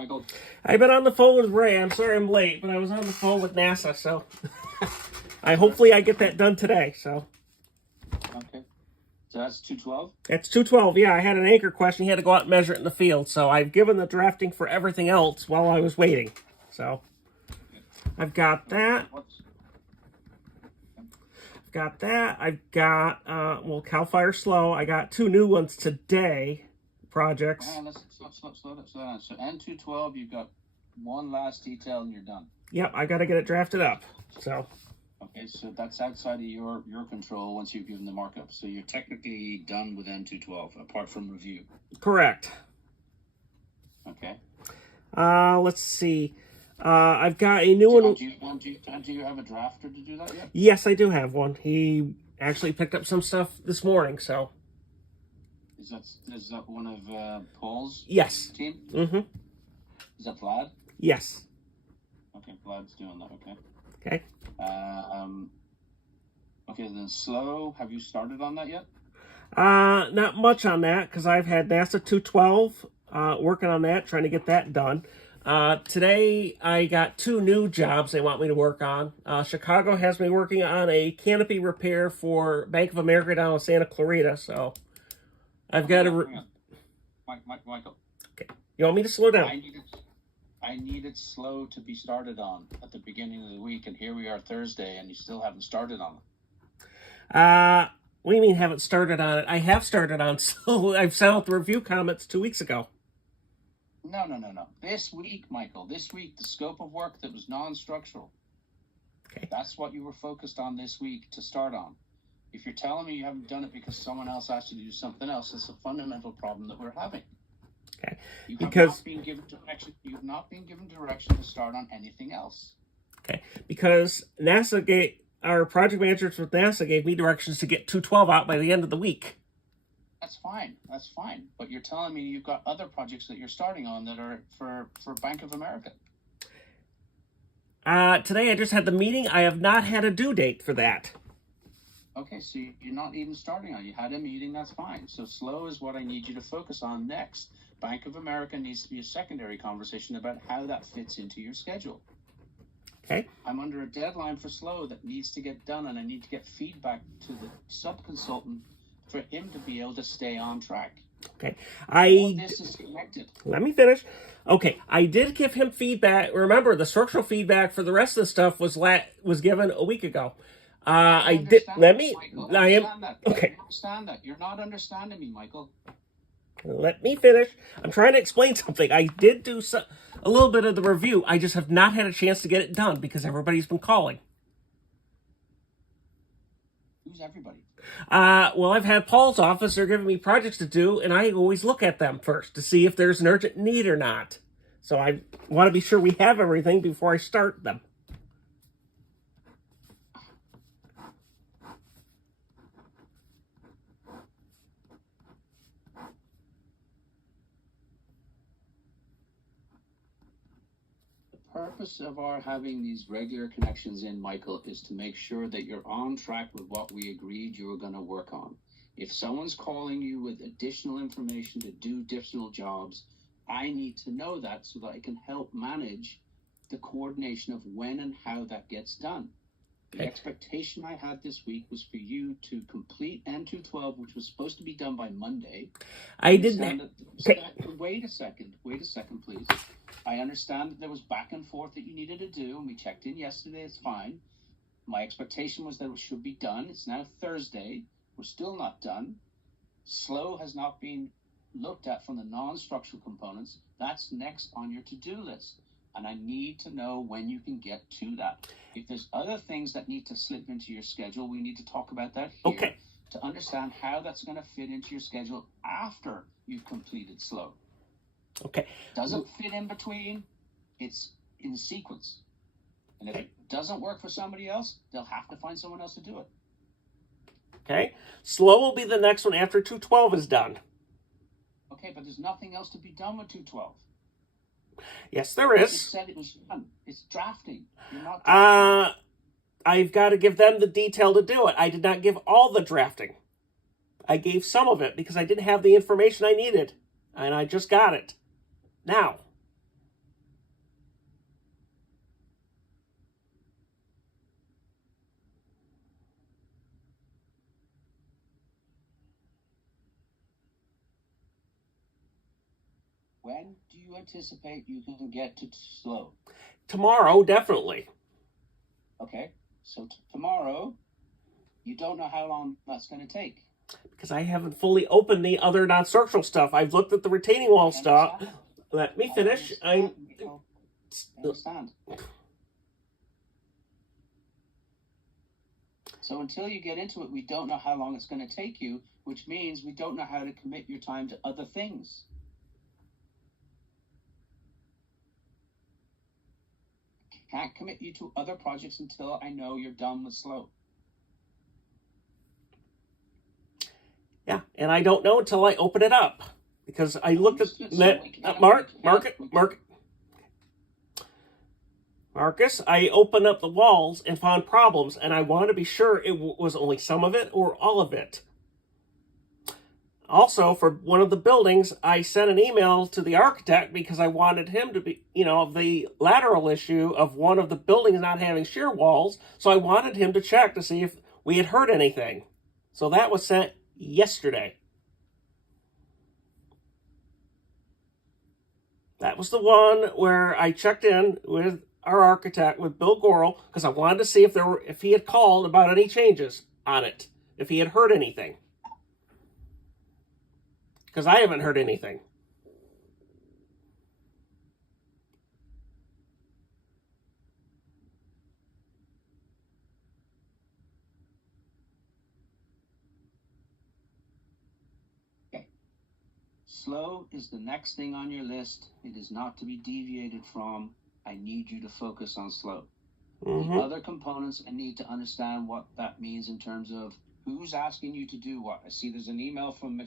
Michael? I've been on the phone with Ray. I'm sorry I'm late, but I was on the phone with NASA, so hopefully I get that done today. So Okay. So that's 212? That's 212. Yeah, I had an anchor question. He had to go out and measure it in the field. So I've given the drafting for everything else while I was waiting. So I've got that. I've got, Cal Fire SLO. I got 2 new ones today, projects. Let's slow down. So N212, you've got one last detail and you're done. Yep, I got to get it drafted up. So. Okay, so that's outside of your control once you've given the markup. So you're technically done with N212, apart from review. Correct. Okay. Let's see. I've got a new one. Do you have a drafter to do that yet? Yes, I do have one. He actually picked up some stuff this morning, so. Is that one of Paul's team? Mm-hmm. Is that Vlad? Yes. Okay, Vlad's doing that, okay. Okay. Okay, then SLO, have you started on that yet? Not much on that, because I've had NASA 212 working on that, trying to get that done. Today, I got 2 new jobs they want me to work on. Chicago has me working on a canopy repair for Bank of America down in Santa Clarita, so I've got to... Michael. Okay. You want me to slow down? I needed SLO to be started on at the beginning of the week, and here we are Thursday, and you still haven't started on it. What do you mean haven't started on it? I have started on SLO. I've sent out the review comments 2 weeks ago. No. This week, Michael, the scope of work that was non-structural. Okay. That's what you were focused on this week to start on. If you're telling me you haven't done it because someone else asked you to do something else, it's a fundamental problem that we're having. Okay. You have not been given direction. You've not been given direction to start on anything else. Okay. Because our project managers with NASA gave me directions to get 212 out by the end of the week. That's fine. But you're telling me you've got other projects that you're starting on that are for Bank of America. Today I just had the meeting. I have not had a due date for that. Okay, so you're not even starting on it. You had a meeting, that's fine. So SLO is what I need you to focus on next. Bank of America needs to be a secondary conversation about how that fits into your schedule. Okay. I'm under a deadline for SLO that needs to get done, and I need to get feedback to the sub-consultant for him to be able to stay on track. Okay. All this is connected. Let me finish. Okay, I did give him feedback. Remember, the structural feedback for the rest of the stuff was given a week ago. I did. Let me. Michael, I am. Okay. I understand that. You're not understanding me, Michael. Let me finish. I'm trying to explain something. I did do a little bit of the review. I just have not had a chance to get it done because everybody's been calling. Who's everybody? I've had Paul's office. They're giving me projects to do, and I always look at them first to see if there's an urgent need or not. So I want to be sure we have everything before I start them. The purpose of our having these regular connections in, Michael, is to make sure that you're on track with what we agreed you were going to work on. If someone's calling you with additional information to do additional jobs, I need to know that so that I can help manage the coordination of when and how that gets done. The expectation I had this week was for you to complete N212, which was supposed to be done by Monday. I didn't. Okay. Wait a second, please. I understand that there was back and forth that you needed to do, and we checked in yesterday. It's fine. My expectation was that it should be done. It's now Thursday. We're still not done. SLO has not been looked at from the non-structural components. That's next on your to-do list. And I need to know when you can get to that. If there's other things that need to slip into your schedule, we need to talk about that here to understand how that's going to fit into your schedule after you've completed SLO. Okay. Doesn't fit in between, it's in sequence. And if it doesn't work for somebody else, they'll have to find someone else to do it. Okay. SLO will be the next one after 212 is done. Okay, but there's nothing else to be done with 212. Yes, there is. You said it was done. It's drafting. You're not drafting. I've got to give them the detail to do it. I did not give all the drafting. I gave some of it because I didn't have the information I needed. And I just got it. Now. When do you anticipate you can get to slow? Tomorrow, definitely. Okay, so tomorrow, you don't know how long that's going to take. Because I haven't fully opened the other non-structural stuff. I've looked at the retaining wall stuff. Let me finish. I understand. So until you get into it, we don't know how long it's going to take you, which means we don't know how to commit your time to other things. Can't commit you to other projects until I know you're done with slow. Yeah, and I don't know until I open it up. Because I looked at that. Marcus, I opened up the walls and found problems, and I wanted to be sure it was only some of it or all of it. Also, for one of the buildings, I sent an email to the architect because I wanted him to be, the lateral issue of one of the buildings not having shear walls, so I wanted him to check to see if we had heard anything. So that was sent yesterday. That was the one where I checked in with our architect, with Bill Gorel, because I wanted to see if he had called about any changes on it, if he had heard anything. Because I haven't heard anything. Okay. Slow is the next thing on your list. It is not to be deviated from. I need you to focus on slow. Mm-hmm. The other components, I need to understand what that means in terms of who's asking you to do what. I see there's an email from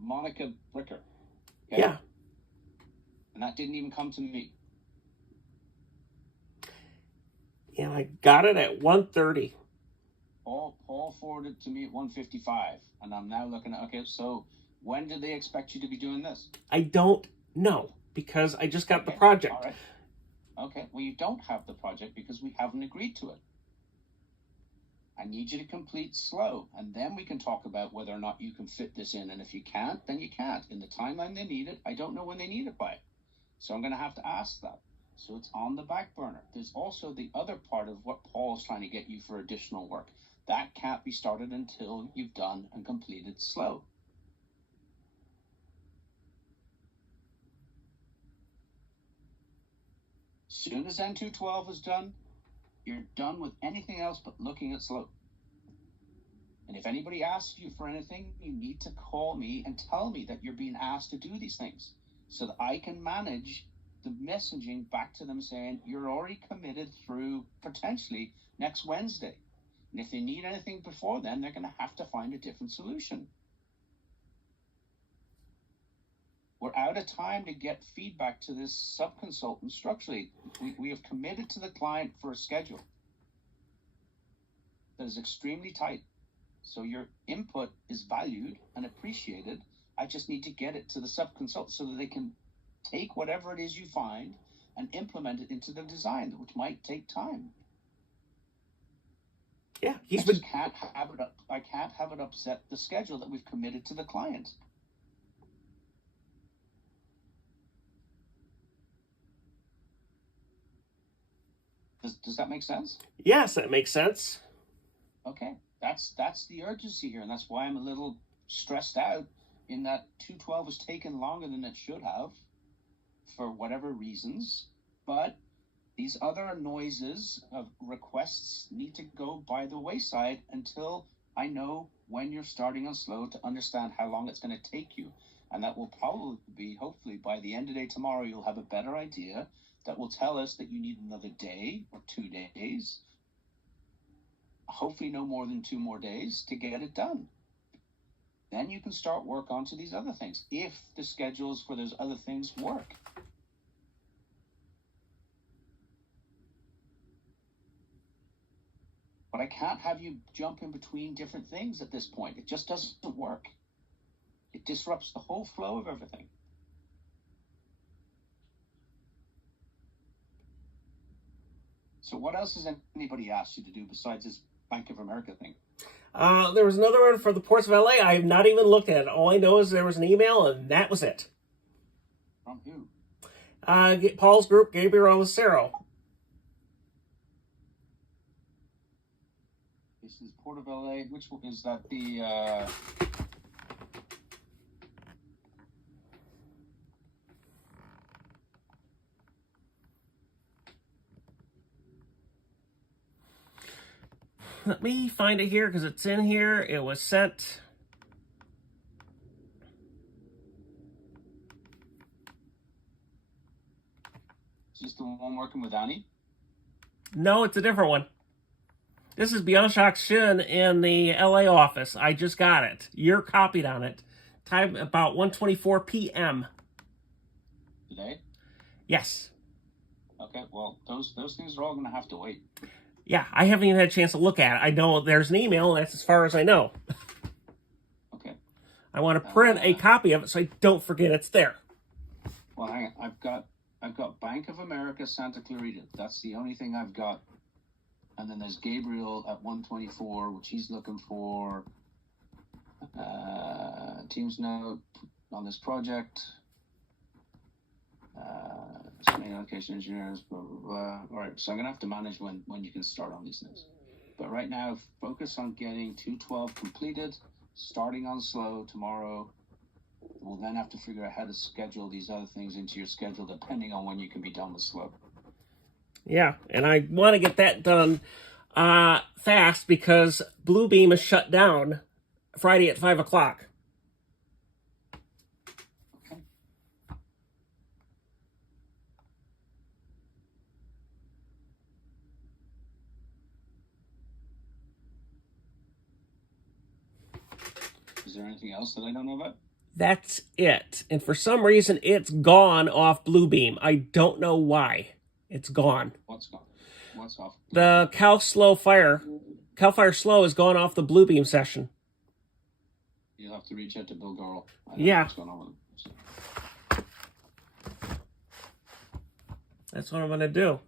Monica Bricker. Okay? Yeah. And that didn't even come to me. And I got it at 1:30. Paul forwarded it to me at 1:55. And I'm now looking at, okay, so when did they expect you to be doing this? I don't know, because I just got the project. All right. Okay, well, you don't have the project because we haven't agreed to it. I need you to complete slow, and then we can talk about whether or not you can fit this in. And if you can't, then you can't. In the timeline they need it, I don't know when they need it by. So I'm going to have to ask that. So it's on the back burner. There's also the other part of what Paul's trying to get you for additional work. That can't be started until you've done and completed slow. Soon as N212 is done, you're done with anything else but looking at slow. And if anybody asks you for anything, you need to call me and tell me that you're being asked to do these things so that I can manage the messaging back to them saying you're already committed through potentially next Wednesday. And if they need anything before then, they're going to have to find a different solution. We're out of time to get feedback to this sub-consultant structurally. We have committed to the client for a schedule that is extremely tight. So your input is valued and appreciated. I just need to get it to the sub-consultant so that they can take whatever it is you find and implement it into the design, which might take time. Yeah, I can't have it upset the schedule that we've committed to the client. Does that make sense? Yes, that makes sense. Okay, that's the urgency here, and that's why I'm a little stressed out in that 212 has taken longer than it should have for whatever reasons. But these other noises of requests need to go by the wayside until I know when you're starting on slow to understand how long it's going to take you. And that will probably be, hopefully, by the end of the day tomorrow, you'll have a better idea that will tell us that you need another day or 2 days, hopefully no more than 2 more days to get it done. Then you can start work onto these other things, if the schedules for those other things work. But I can't have you jump in between different things at this point. It just doesn't work. It disrupts the whole flow of everything. So what else has anybody asked you to do besides this Bank of America thing? There was another one for the Ports of LA. I have not even looked at it. All I know is there was an email, and that was it. From who? Paul's group, Gabriel Lucero. This is Port of LA. Which one is that? The Let me find it here because it's in here. It was sent. Is this the one working with Annie? No, it's a different one. This is Bianchak Shin in the LA office. I just got it. You're copied on it. Time about 1:24 p.m. Today? Yes. Okay, well, those things are all going to have to wait. Yeah, I haven't even had a chance to look at it. I know there's an email, and that's as far as I know. Okay. I want to print a copy of it so I don't forget it's there. Well, hang on. I've got Bank of America, Santa Clarita. That's the only thing I've got. And then there's Gabriel at 124, which he's looking for. Team's note on this project. Main allocation engineers, blah, blah, blah. All right, so I'm going to have to manage when you can start on these things. But right now, focus on getting 212 completed, starting on slow tomorrow. We'll then have to figure out how to schedule these other things into your schedule depending on when you can be done with slow. Yeah, and I want to get that done fast because Bluebeam is shut down Friday at 5 o'clock. Okay. Is there anything else that I don't know about? That's it. And for some reason, it's gone off Bluebeam. I don't know why. It's gone. What's gone? What's off? The Cal Fire SLO has gone off the Bluebeam session. You'll have to reach out to Bill Garl. I don't Yeah. know what's going on with him. That's what I'm going to do.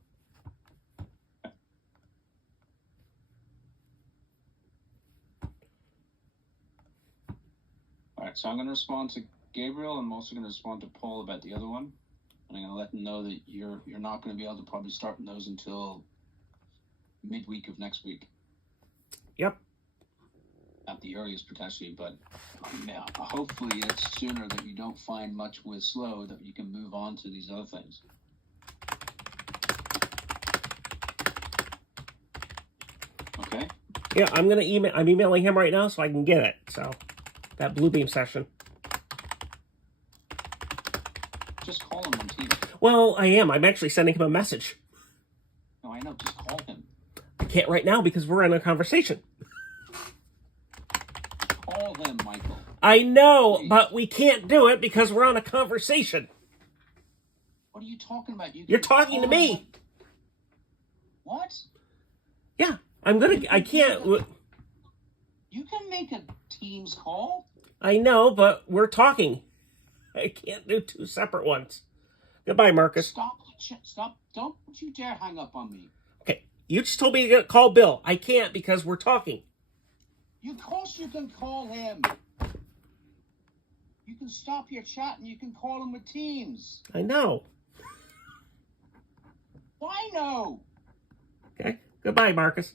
All right, so I'm going to respond to Gabriel. I'm also going to respond to Paul about the other one. And I'm going to let them know that you're not going to be able to probably start those until midweek of next week. Yep. At the earliest, potentially, but hopefully it's sooner that you don't find much with slow that you can move on to these other things. Okay? Yeah, I'm emailing him right now so I can get it. So, that Bluebeam session. Just call him on Teams. Well, I am. I'm actually sending him a message. No, I know. Just call him. I can't right now because we're in a conversation. Call him, Michael. I know, Please. but we can't do it because we're on a conversation. What are you talking about? You're talking to me. What? Yeah, I can't. You can make a Teams call. I know, but we're talking. I can't do two separate ones. Goodbye, Marcus. Stop. Don't you dare hang up on me. Okay, you just told me to call Bill. I can't because we're talking. Of course you can call him. You can stop your chat and you can call him with Teams. I know. Why no? Okay, goodbye, Marcus.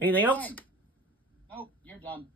Anything else? Nope, you're done.